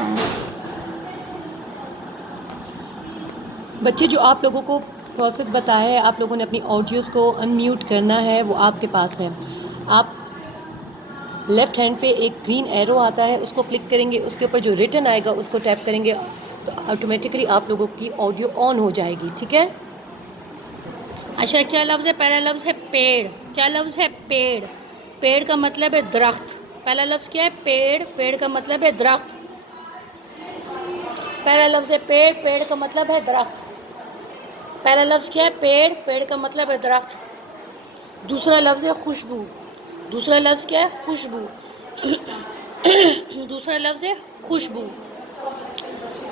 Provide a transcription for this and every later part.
سانگ. بچے جو آپ لوگوں کو پروسیس بتایا ہے، آپ لوگوں نے اپنی آڈیوز کو ان میوٹ کرنا ہے، وہ آپ کے پاس ہے. آپ لیفٹ ہینڈ پہ ایک گرین ایرو آتا ہے، اس کو کلک کریں گے، اس کے اوپر جو ریٹن آئے گا اس کو ٹیپ کریں گے تو آٹومیٹکلی آپ لوگوں کی آڈیو آن ہو جائے گی. ٹھیک ہے؟ اچھا، کیا لفظ ہے؟ پہلا لفظ ہے پیڑ. کیا لفظ ہے؟ پیڑ. پیڑ کا مطلب ہے درخت. پہلا لفظ کیا ہے؟ پیڑ. پیڑ کا مطلب ہے درخت. پہلا لفظ ہے پیڑ. پیڑ کا مطلب ہے درخت. پہلا لفظ کیا ہے؟ پیڑ. پیڑ کا مطلب ہے درخت. دوسرا لفظ ہے خوشبو. دوسرا لفظ کیا ہے؟ خوشبو. دوسرا لفظ ہے خوشبو.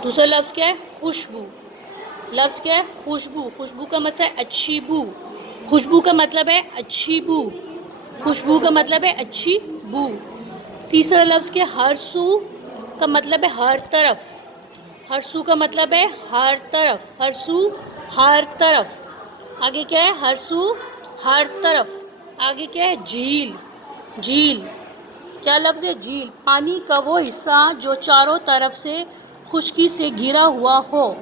دوسرا لفظ کیا ہے؟ خوشبو. لفظ کیا ہے؟ خوشبو. خوشبو کا مطلب ہے اچھی بو. خوشبو کا مطلب ہے اچھی بو. خوشبو کا مطلب ہے اچھی بو. تیسرا لفظ کیا ہے؟ ہر سو کا مطلب ہے ہر طرف. ہر سو کا مطلب ہے ہر طرف. ہر سو ہر طرف. آگے کیا ہے؟ ہر سو ہر طرف. آگے کیا ہے؟ جھیل. جھیل. کیا لفظ ہے؟ جھیل. پانی کا وہ حصہ جو چاروں طرف سے خشکی سے گھرا ہوا ہو.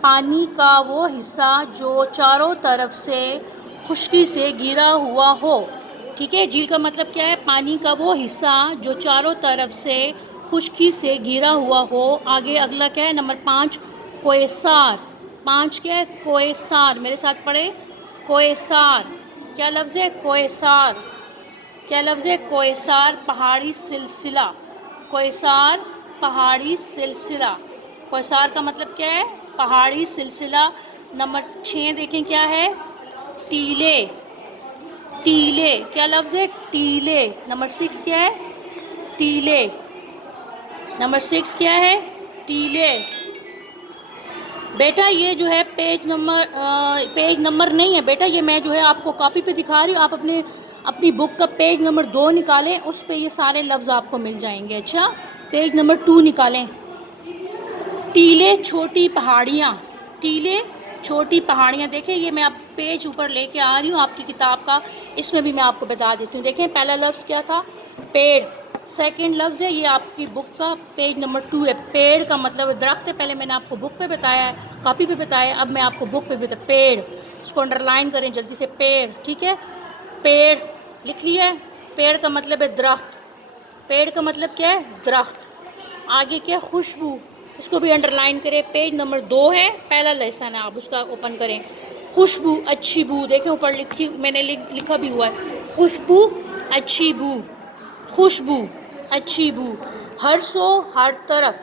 پانی کا وہ حصہ جو چاروں طرف سے خشکی سے گھرا ہوا ہو. ٹھیک ہے؟ جھیل کا مطلب کیا ہے؟ پانی کا وہ حصہ جو چاروں طرف سے خشکی سے گھرا ہوا ہو. آگے اگلا کیا ہے؟ نمبر 5 کویسار. 5 کیا ہے؟ کویسار. میرے ساتھ پڑھے کویسار. کیا لفظ ہے؟ کویسار. کیا لفظ ہے؟ کویسار پہاڑی سلسلہ. کویسار پہاڑی سلسلہ. کویسار کا مطلب کیا ہے؟ پہاڑی سلسلہ. نمبر 6 دیکھیں کیا ہے؟ ٹیلے. ٹیلے. کیا لفظ ہے؟ ٹیلے. نمبر 6 کیا ہے؟ ٹیلے. نمبر 6 کیا ہے؟ ٹیلے. بیٹا یہ جو ہے پیج نمبر نہیں ہے بیٹا، یہ میں جو ہے آپ کو کاپی پہ دکھا رہی ہوں. آپ اپنی بک کا پیج نمبر 2 نکالیں، اس پہ یہ سارے لفظ آپ کو مل جائیں گے. اچھا، پیج نمبر 2 نکالیں. ٹیلے چھوٹی پہاڑیاں. ٹیلے چھوٹی پہاڑیاں. دیکھیں یہ میں آپ پیج اوپر لے کے آ رہی ہوں آپ کی کتاب کا، اس میں بھی میں آپ کو بتا دیتی ہوں. دیکھیں پہلا لفظ کیا تھا؟ پیڑ. سیکنڈ لفظ ہے یہ آپ کی بک کا پیج نمبر 2 ہے. پیڑ کا مطلب درخت ہے. پہلے میں نے آپ کو بک پہ بتایا ہے، کاپی پہ بتایا ہے، اب میں آپ کو بک پہ بتایا. پیڑ. اس کو انڈر لائن کریں جلدی سے. پیڑ. ٹھیک ہے؟ پیڑ لکھ لیا ہے. پیڑ کا مطلب ہے درخت. پیڑ کا مطلب کیا ہے؟ درخت. آگے کیا؟ خوشبو. اس کو بھی انڈر لائن کریں. پیج نمبر 2 ہے، پہلا لیسن ہے، آپ اس کا اوپن کریں. خوشبو اچھی بو. دیکھیں اوپر میں نے لکھا بھی ہوا ہے خوشبو اچھی بو. خوشبو اچھی بو. ہر سو ہر طرف.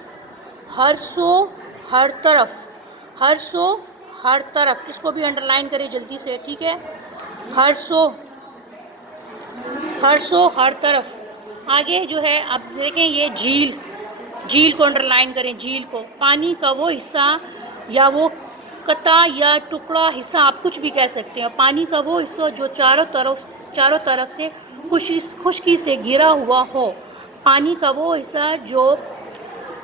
ہر سو ہر طرف. ہر سو ہر طرف. اس کو بھی انڈر لائن کریں جلدی سے. ٹھیک ہے؟ ہر سو ہر سو ہر طرف. آگے جو ہے آپ دیکھیں یہ جھیل. جھیل کو انڈر لائن کریں. جھیل کو پانی کا وہ حصہ یا وہ قطع یا ٹکڑا حصہ، آپ کچھ بھی کہہ سکتے ہیں. پانی کا وہ حصہ جو چاروں طرف سے خشکی سے گھرا ہوا ہو. پانی کا وہ حصہ جو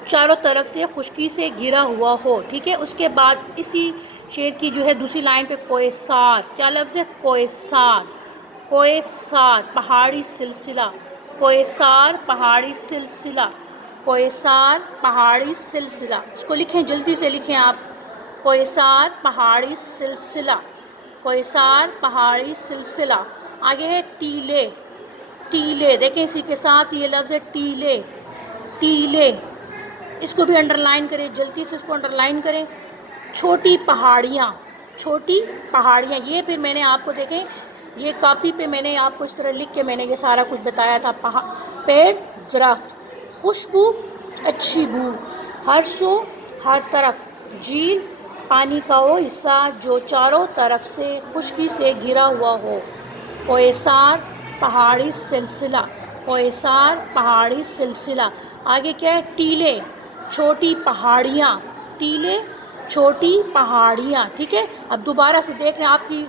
چاروں طرف سے خشکی سے گھرا ہوا ہو. ٹھیک ہے؟ اس کے بعد اسی شعر کی جو ہے دوسری لائن پہ کویسار. کیا لفظ ہے؟ کویسار. کویسار پہاڑی سلسلہ. کویسار پہاڑی سلسلہ. کویسار پہاڑی سلسلہ. اس کو لکھیں جلدی سے لکھیں آپ. کویسار پہاڑی سلسلہ. کویسار پہاڑی سلسلہ. آگے ہے ٹیلے. ٹیلے. دیکھیں اسی کے ساتھ یہ لفظ ہے ٹیلے. ٹیلے. اس کو بھی انڈر لائن کریں جلدی سے. اس کو انڈر لائن کریں. چھوٹی پہاڑیاں. چھوٹی پہاڑیاں. یہ پھر میں نے آپ کو دیکھیں یہ کاپی پہ میں نے آپ کو اس طرح لکھ کے میں نے یہ سارا کچھ بتایا تھا. پیڑ درخت. خوشبو اچھی بو. ہر سو ہر طرف. جھیل پانی کا وہ حصہ جو چاروں طرف سے خشکی سے گھرا ہوا ہو. کویسار پہاڑی سلسلہ. کویسار پہاڑی سلسلہ. آگے کیا ہے؟ ٹیلے چھوٹی پہاڑیاں. ٹیلے چھوٹی پہاڑیاں. ٹھیک ہے؟ اب دوبارہ سے دیکھ لیں. آپ کی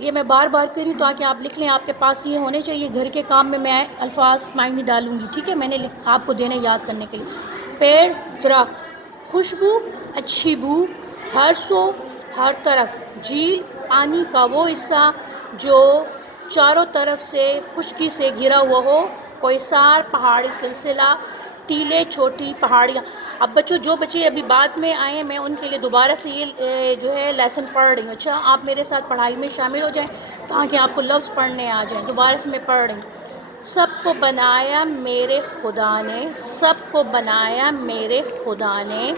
یہ میں بار بار کری تاکہ آپ لکھ لیں. آپ کے پاس یہ ہونے چاہیے. گھر کے کام میں الفاظ مائنڈ میں ڈالوں گی. ٹھیک ہے؟ میں نے آپ کو دینے یاد کرنے کے لیے. پیڑ درخت. خوشبو اچھی بو. ہر سو ہر طرف. جھیل پانی کا وہ حصہ جو چاروں طرف سے خشکی سے گھرا ہوا ہو. کویسار پہاڑی سلسلہ. ٹیلے چھوٹی پہاڑیاں. اب بچوں جو بچے ابھی بعد میں آئے ہیں میں ان کے لیے دوبارہ سے یہ جو ہے لیسن پڑھ رہی ہوں. اچھا آپ میرے ساتھ پڑھائی میں شامل ہو جائیں تاکہ آپ کو لفظ پڑھنے آ جائیں. دوبارہ سے میں پڑھ رہی ہوں. سب کو بنایا میرے خدا نے, سب کو بنایا میرے خدا نے,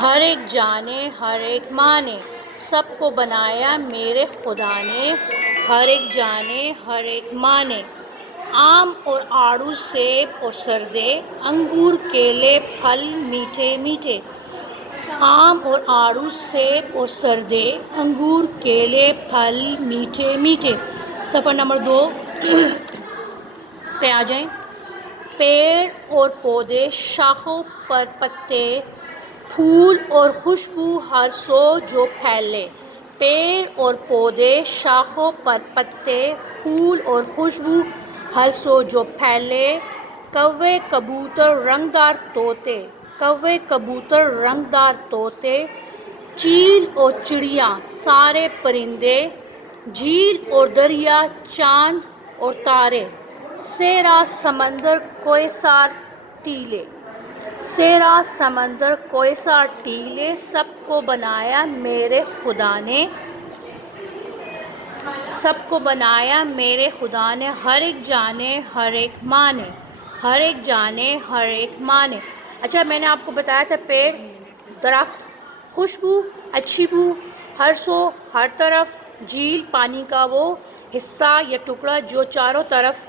ہر ایک جانے ہر ایک مانے. سب کو بنایا میرے خدا نے, ہر ایک جانے ہر ایک مانے. آم اور آڑو سیب اور سردے, انگور کیلے پھل میٹھے میٹھے. آم اور آڑو سیب اور سردے, انگور کیلے پھل میٹھے میٹھے. صفحہ نمبر 2 پہ آ جائیں. پیڑ اور پودے شاخوں پر پتے, پھول اور خوشبو ہر سو جو پھیلے. پیڑ اور پودے شاخوں پر پتے, پھول اور خوشبو ہر سو جو پھیلے. کوے کبوتر رنگدار طوطے, کوے کبوتر رنگدار طوطے. چیل اور چڑیاں سارے پرندے, جھیل اور دریا چاند اور تارے. سیرا سمندر کوہ ٹیلے, سیرا سمندر کوہ ٹیلے. سب کو بنایا میرے خدا نے, سب کو بنایا میرے خدا نے, ہر ایک جانے ہر ایک مانے, ہر ایک جانے ہر ایک مانے. اچھا میں نے آپ کو بتایا تھا پیڑ درخت, خوشبو اچھی بو, ہر سو ہر طرف, جھیل پانی کا وہ حصہ یا ٹکڑا جو چاروں طرف,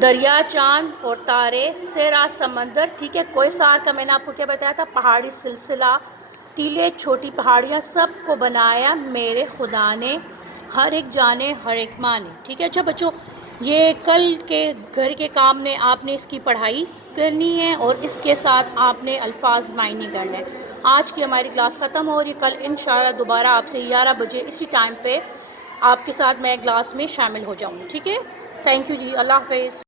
دریا چاند اور تارے. سیرا سمندر ٹھیک ہے. کوہ کا میں نے آپ کو کیا بتایا تھا, پہاڑی سلسلہ. ٹیلے چھوٹی پہاڑیاں. سب کو بنایا میرے خدا نے, ہر ایک جانے ہر ایک مانے. ٹھیک ہے. اچھا بچوں یہ کل کے گھر کے کام میں آپ نے اس کی پڑھائی کرنی ہے اور اس کے ساتھ آپ نے الفاظ معنی کرنا ہے. آج کی ہماری کلاس ختم ہو رہی ہے. کل انشاءاللہ دوبارہ آپ سے 11 بجے اسی ٹائم پہ آپ کے ساتھ میں کلاس میں شامل ہو جاؤں گی. ٹھیک ہے. تھینک یو جی. اللہ حافظ.